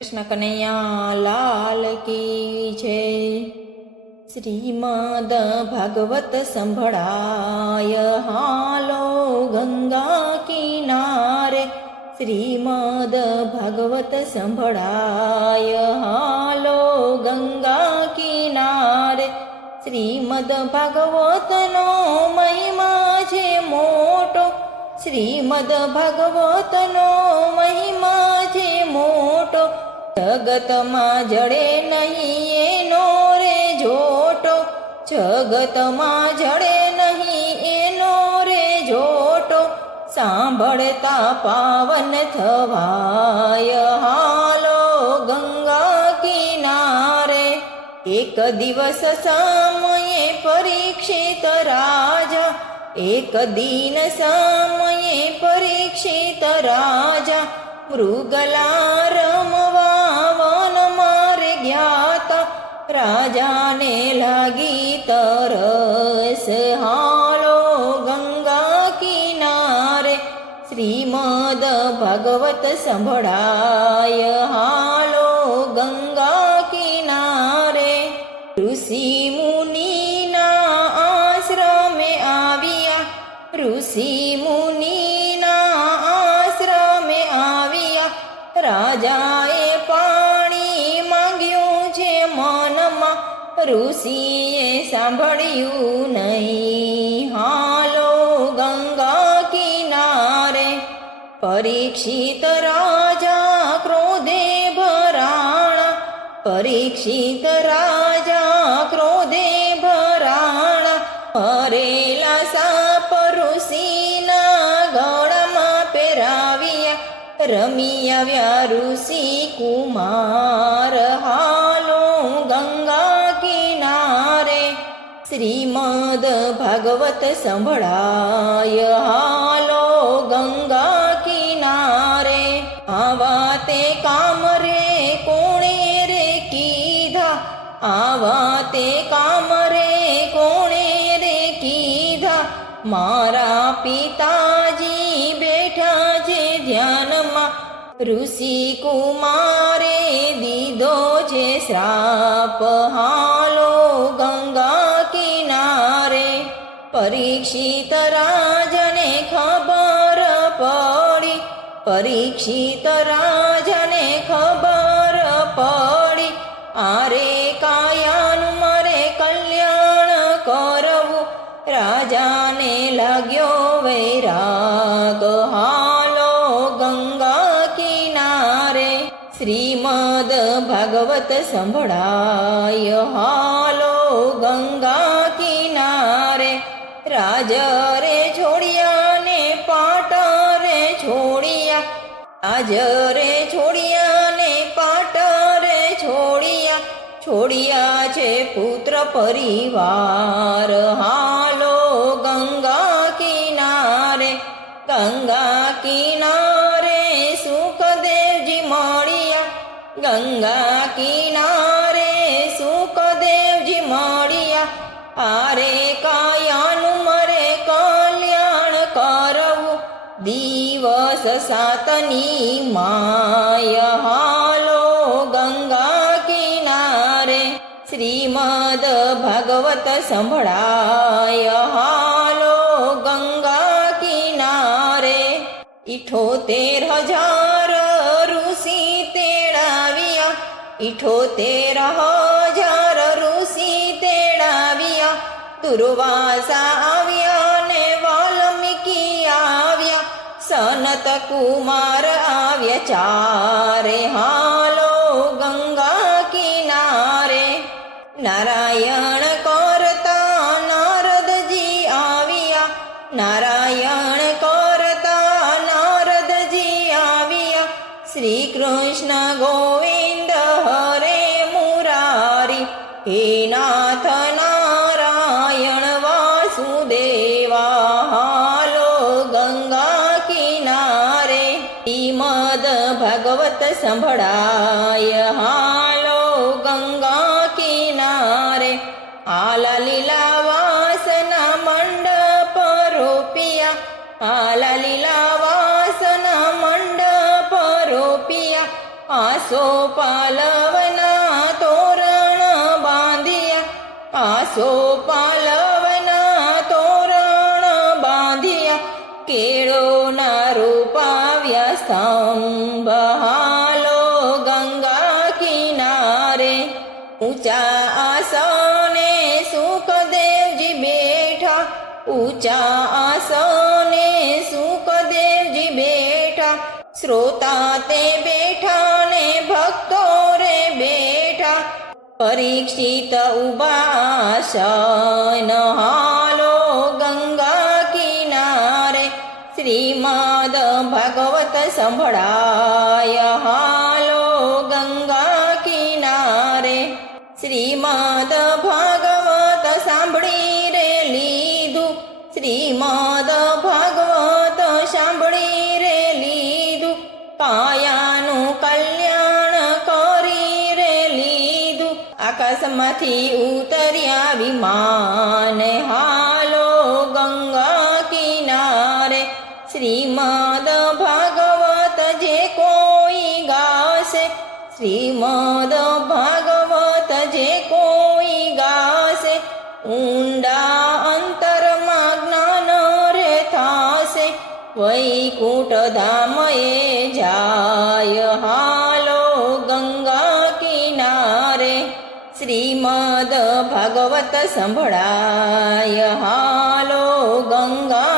કૃષ્ણ કનૈયા લાલ કી જય। શ્રીમદ ભાગવત સંભળાય હાલો ગંગા કિનારે। શ્રીમદ ભાગવત સંભળાય હાલો ગંગા કિનારે। શ્રીમદ ભાગવતનો મહિમા છે મોટો, શ્રીમદ ભાગવતનો મહિમા છે મોટો। જગતમાં જડે નહીં એનો રે જોટો, જગતમાં જડે નહીં એનો રે જોટો। સાંભળતા પાવન થવાય હાલો ગંગા કિનારે। એક દિવસ સમયે પરીક્ષિત રાજા, એક દિન સમયે પરીક્ષિત રાજા મૃગલા રમવા વનમાં રે ગયા। રાજાને લાગી તરસ હાલો ગંગા કિનારે। શ્રીમદ ભાગવત સંભળાય હાલો ગંગા કિનારે। ઋષિ મુનિના આશ્રમે આવ્યા, ઋષિ મુનિના આશ્રમે આવ્યા। રાજાએ પાણી માંગ્યું છે મનમાં, ઋષિએ સાંભળ્યું નહીં હાલો ગંગા કિનારે। પરીક્ષિત રાજા ક્રોધે ભરાણા, પરીક્ષિત રાજા ક્રોધે ભરાણા। હરેલા સાપ ઋષિના ગળામાં પહેરાવ્યા, રમી આવ્યા ઋષિ કુમાર હાલો ગંગા કિનારે। શ્રીમદ ભાગવત સંભળાય હાલો ગંગા કિનારે। આવા તે કામ રે કોણે રે કીધા, આવા તે કામ રે કોણે રે કીધા। મારા પિતાજી બેઠા છે ધ્યાનમાં, ઋષિ કુમારે દીધો છે શ્રાપ હાલો ગંગા કિનારે। પરીક્ષિત રાજને ખબર પડી, પરીક્ષિત રાજને ખબર પડી। આરે કાયાનું મારે કલ્યાણ કરવું, રાજાને લાગ્યો વૈરાગ હાલો ગંગા કિનારે। શ્રીમદ ભાગવત સંભળાય હાલો ગંગા કિનારે। રાજ રે છોડ્યા ને પાટ રે છોડ્યા, રાજ રે છોડ્યા ને પાટ રે છોડ્યા। છોડ્યા છે પુત્ર પરિવાર હાલો ગંગા કિનારે। ગંગા કિનારે સુખદેવજી મળ્યા, ગંગા કિનારે સુખદેવજી મળ્યા। આરે કાયાનું મરે કલ્યાણ કરવું, દિવસ સાતની માય હાલો ગંગા કિનારે। શ્રીમદ ભાગવત સંભળાય હાલો ગંગા કિનારે। 78,000 ઋષિ તેડાવ્યા, 78,000 ઋષિ તેડાવ્યા। દુર્વાસા આવ્યા ને વાલ્મીકી આવ્યા, સનત કુમાર આવ્યા ચારે હાલો ગંગા કિનારે। નારાયણ કરતા નારદજી આવ્યા, નારાયણ કરતા નારદજી આવ્યા। શ્રી કૃષ્ણ ગોવિંદ હરે મુરારી, હે નાથ નારાયણ વાસુદેવા હાલો ગંગા કિનારે। શ્રીમદ ભાગવત સંભળાય હાલો ગંગા કિનારે। આલા લીલા વાસના મંડપ રોપિયા, આલા લીલા વાસના મંડપ રોપિયા। આસો પાલવના તોરણ બાંધ્યા આસો પાલવના તોરણ બાંધ્યા કેળોના રૂપાવ્યા સ્તંભ હાલો ગંગા કિનારે ઊંચા આસને સુખદેવજી બેઠા ઊંચા આસને સુખદેવજી બેઠા શ્રોતા તે બેઠા ને ભક્તો રે બેઠા પરીક્ષિત ઉભાસન હાલો ગંગા કિનારે શ્રીમદ ભાગવત સંભળાય હાલો ગંગા કિનારે શ્રીમદ ભાગવત સાંભળી રે લીધું શ્રીમદ ભાગવત સાંભળી રે લીધું કાયાનું કલ્યાણ કરી રે લીધું આકાશમાંથી ઉતર્યા વિમાન હાલો ગંગા કિનારે શ્રીમદ ભાગવત જે કોઈ ગાશે શ્રીમદ ભાગવત જે કોઈ ગાશે ઊંડા અંતરમાં જ્ઞાન રે થાશે વૈકુંઠ ધામ એ જાય હાલો ગંગા કિનારે શ્રીમદ ભાગવત સંભળાય હાલો ગંગા